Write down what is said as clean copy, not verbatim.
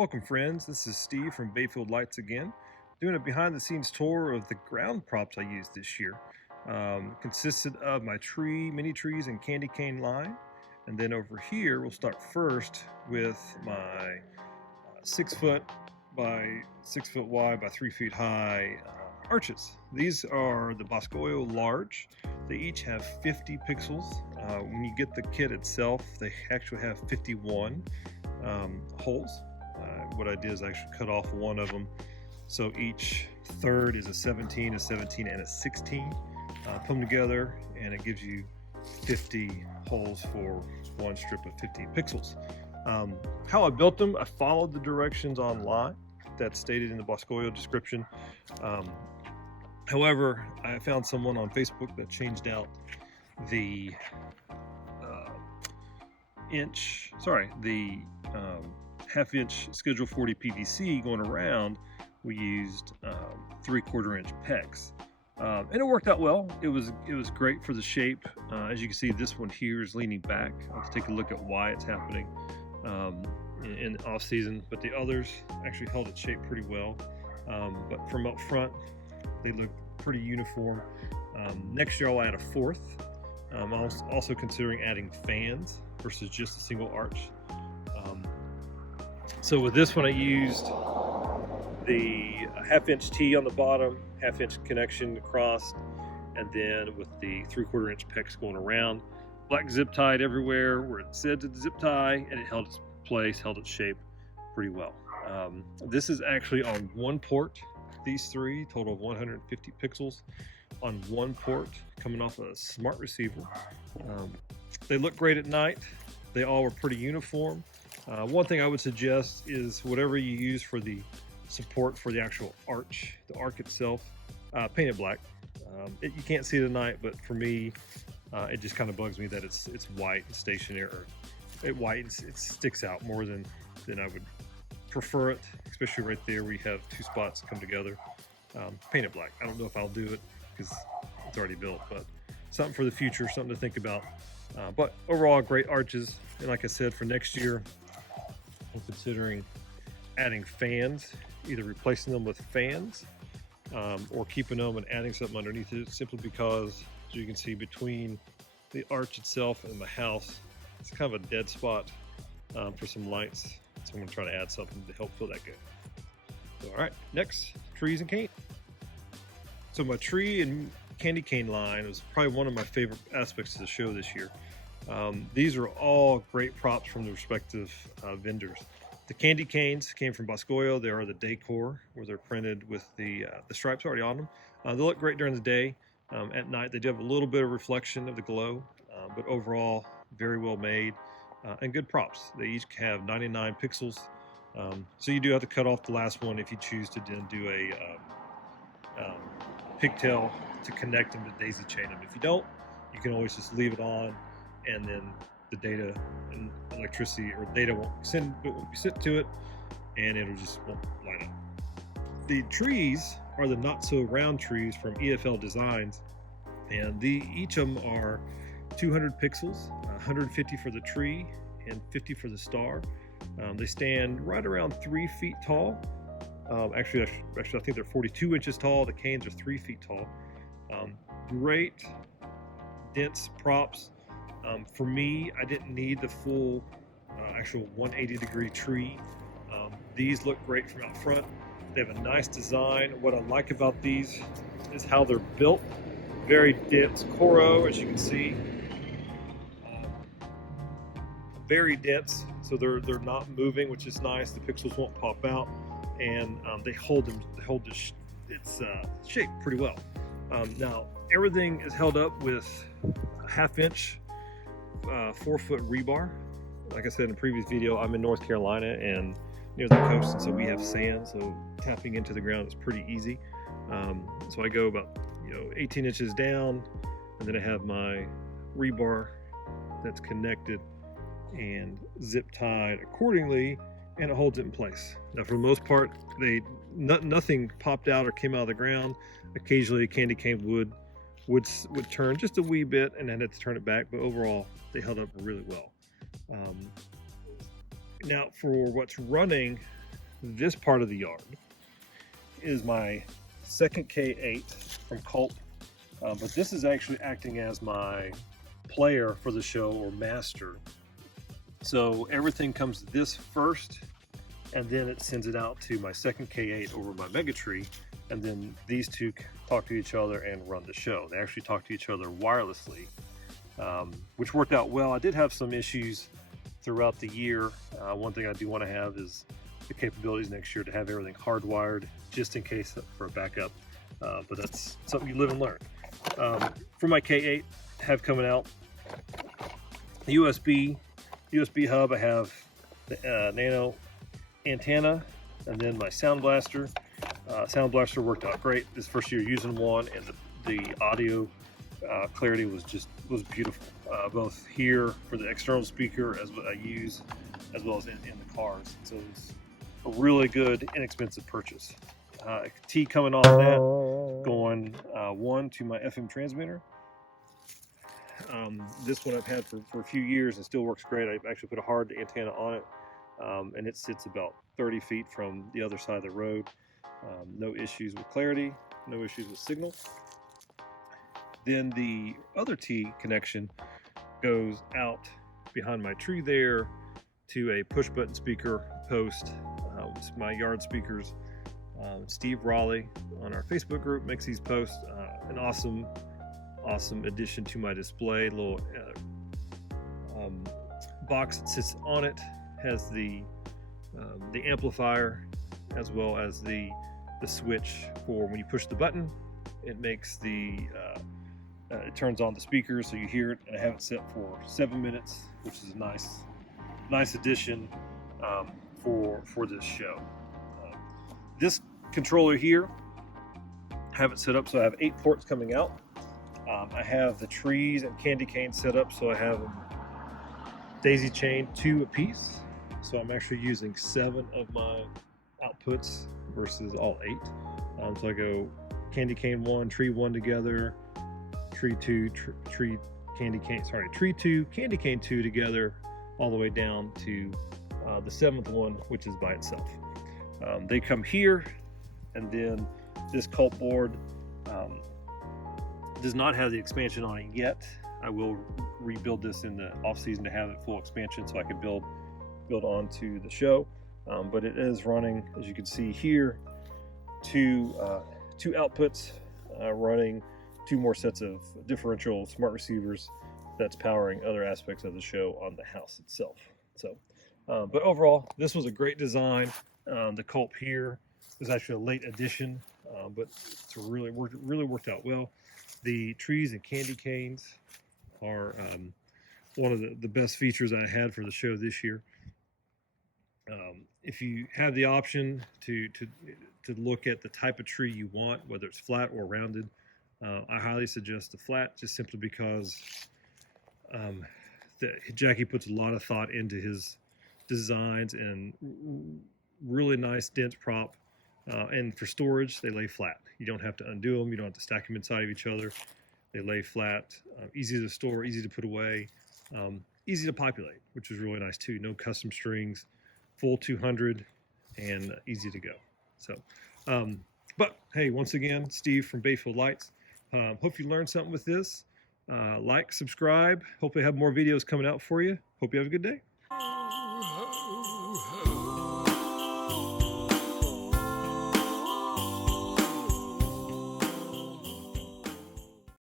Welcome friends, this is Steve from EFL Lights again, doing a behind the scenes tour of the ground props I used this year. Consisted of my mini trees and candy cane line, and then over here we'll start first with my 6 foot by 6 foot wide by 3 feet high arches. These are the Boscoyo large. They each have 50 pixels. When you get the kit itself, they actually have 51 holes. What I did is I actually cut off one of them, so each third is a 17, a 17, and a 16. Put them together and it gives you 50 holes for one strip of 50 pixels. How I built them, I followed the directions online that's stated in the Boscoyo description. However, I found someone on Facebook that changed out the half-inch Schedule 40 PVC going around. We used 3/4 inch pegs, and it worked out well. It was great for the shape. As you can see, this one here is leaning back. Let's take a look at why it's happening in off season, but the others actually held its shape pretty well. But from up front, they look pretty uniform. Next year I'll add a fourth. I'm also considering adding fans versus just a single arch. So with this one I used the half-inch T on the bottom, half-inch connection across, and then with the 3/4 inch pegs going around. Black zip tied everywhere where it said to zip tie, and it held its place, held its shape pretty well. This is actually on one port. These three, total of 150 pixels on one port coming off a smart receiver. They look great at night. They all were pretty uniform. One thing I would suggest is whatever you use for the support for the actual arch, the arc itself, paint it black. You can't see it at night, but for me, it just kind of bugs me that it's white and stationary. It sticks out more than I would prefer it, especially right there where you have two spots come together. Paint it black. I don't know if I'll do it because it's already built, but something for the future, something to think about. But overall, great arches. And like I said, for next year, I'm considering adding fans, either replacing them with fans or keeping them and adding something underneath it, simply because, as you can see, between the arch itself and the house, it's kind of a dead spot for some lights. So I'm going to try to add something to help fill that gap. So, all right, next, trees and cane. So my tree and candy cane line was probably one of my favorite aspects of the show this year. These are all great props from the respective vendors. The candy canes came from Boscoyo. They are the decor, where they're printed with the stripes already on them. They look great during the day. At night, they do have a little bit of reflection of the glow, but overall, very well made and good props. They each have 99 pixels. So you do have to cut off the last one if you choose to then do a pigtail to connect them to daisy chain them. If you don't, you can always just leave it on, and then the data and electricity or data won't be sent to it, and it'll just won't light up. The trees are the not so round trees from EFL Designs, and each of them are 200 pixels, 150 for the tree and 50 for the star. They stand right around 3 feet tall. Actually, I think they're 42 inches tall. The canes are 3 feet tall. Great dense props. For me, I didn't need the full actual 180-degree tree. These look great from out front. They have a nice design. What I like about these is how they're built. Very dense Coro, as you can see. Very dense, so they're not moving, which is nice. The pixels won't pop out, and they hold its shape pretty well. Now everything is held up with a half-inch 4-foot rebar. Like I said in a previous video, I'm in North Carolina and near the coast, and so we have sand, so tapping into the ground is pretty easy. So I go about 18 inches down, and then I have my rebar that's connected and zip tied accordingly, and it holds it in place. Now for the most part, nothing popped out or came out of the ground. Occasionally a candy cane would turn just a wee bit, and then had to turn it back, but overall they held up really well. Now for what's running, this part of the yard is my second K8 from Kulp, but this is actually acting as my player for the show, or master. So everything comes to this first, and then it sends it out to my second K8 over my Mega Tree, and then these two talk to each other and run the show. They actually talk to each other wirelessly, which worked out well. I did have some issues throughout the year. One thing I do want to have is the capabilities next year to have everything hardwired, just in case for a backup, but that's something you live and learn. For my K8, have coming out the USB hub. I have the nano antenna, and then my Sound Blaster. Sound Blaster worked out great this first year using one, and the audio clarity was beautiful, both here for the external speaker as what I use, as well as in the cars. So it's a really good, inexpensive purchase. T coming off that, going one to my FM transmitter. This one I've had for a few years and still works great. I actually put a hard antenna on it, and it sits about 30 feet from the other side of the road. No issues with clarity, no issues with signal. Then the other T connection goes out behind my tree there to a push button speaker post. It's my yard speakers. Steve Raleigh on our Facebook group makes these posts. An awesome addition to my display. Little box that sits on it has the amplifier, as well as the switch for when you push the button. It makes it turns on the speakers so you hear it, and I have it set for 7 minutes, which is a nice addition for this show. This controller here, have it set up so I have 8 ports coming out. I have the trees and candy canes set up so I have them daisy chained 2 apiece. So I'm actually using 7 of my outputs versus all 8. So I go candy cane 1, tree 1 together, tree 2, tree candy cane 2 together, all the way down to the 7th one, which is by itself. They come here, and then this Kulp board does not have the expansion on it yet. I will rebuild this in the off season to have it full expansion so I can build onto the show. But it is running, as you can see here, two outputs, running 2 more sets of differential smart receivers that's powering other aspects of the show on the house itself. So, but overall, this was a great design. The Kulp here is actually a late addition, but it's really worked out well. The trees and candy canes are one of the best features I had for the show this year. If you have the option to look at the type of tree you want, whether it's flat or rounded, I highly suggest the flat, just simply because Jackie puts a lot of thought into his designs, and really nice dense prop. And for storage, they lay flat. You don't have to undo them. You don't have to stack them inside of each other. They lay flat, easy to store, easy to put away, easy to populate, which is really nice too. No custom strings, full 200, and easy to go. So, but hey, once again, Steve from EFL Lights. Hope you learned something with this. Like, subscribe. Hopefully have more videos coming out for you. Hope you have a good day.